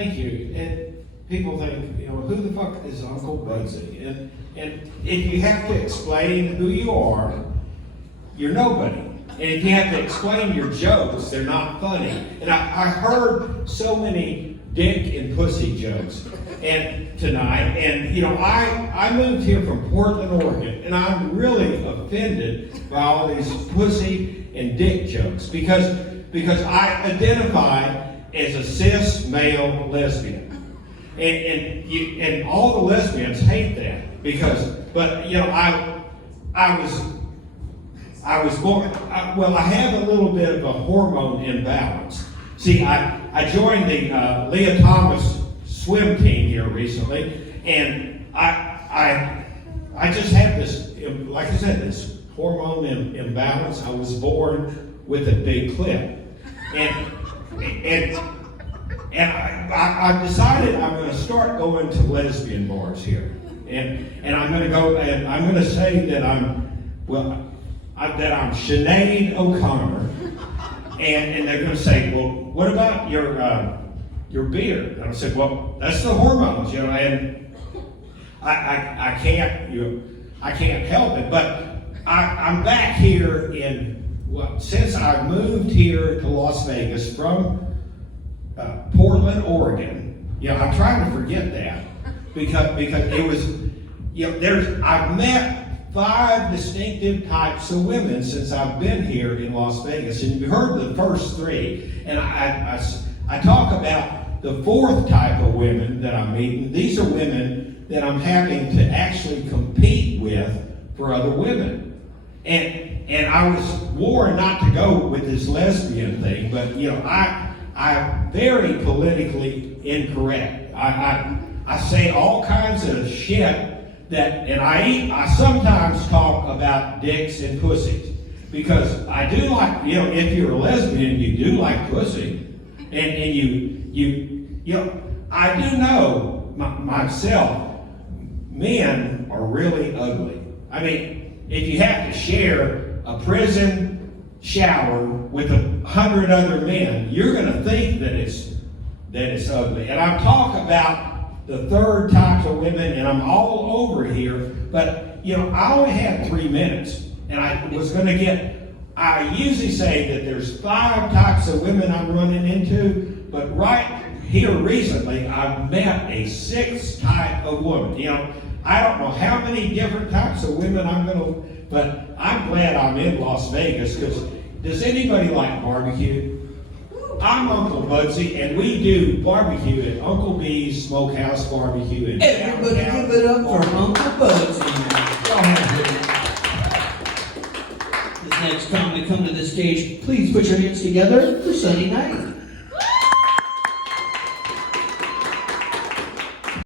thank you. And people think, who the fuck is Uncle Budsy? And if you have to explain who you are, you're nobody. And if you have to explain your jokes, they're not funny. And I heard so many dick and pussy jokes tonight. And I moved here from Portland, Oregon, and I'm really offended by all these pussy and dick jokes because I identify as a cis male lesbian. And all the lesbians hate that I was born, I have a little bit of a hormone imbalance. See, I joined the Leah Thomas swim team here recently, and I just have this, like I said, this hormone imbalance. I was born with a big clit. And I decided I'm going to start going to lesbian bars here. And I'm going to go, and I'm going to say that I'm Sinead O'Connor, and they're going to say, well, what about your beard? And I said, well, that's the hormones, and I can't help it. But I'm back here since I moved here to Las Vegas from Portland, Oregon. I'm trying to forget that because it was, I've met 5 distinctive types of women since I've been here in Las Vegas, and you heard the first 3, and I talk about the 4th type of women that I'm meeting. These are women that I'm having to actually compete with for other women, and I was warned not to go with this lesbian thing, but I'm very politically incorrect. I say all kinds of shit. And I sometimes talk about dicks and pussies because I do like, if you're a lesbian, you do like pussy, and I do know myself, men are really ugly. I mean, if you have to share a prison shower with 100 other men, you're going to think that it's ugly. And I'm talking about the 3rd type of women, and I'm all over here, but I only had 3 minutes, and I usually say that there's 5 types of women I'm running into, but right here recently, I've met a 6th type of woman. I don't know how many different types of women but I'm glad I'm in Las Vegas, because does anybody like barbecue? I'm Uncle Budsy, and we do barbecue at Uncle B's Smokehouse Barbecue in Everybody downtown give it up for Uncle Budsy. This next time we come to the stage, please put your hands together for Sunday night.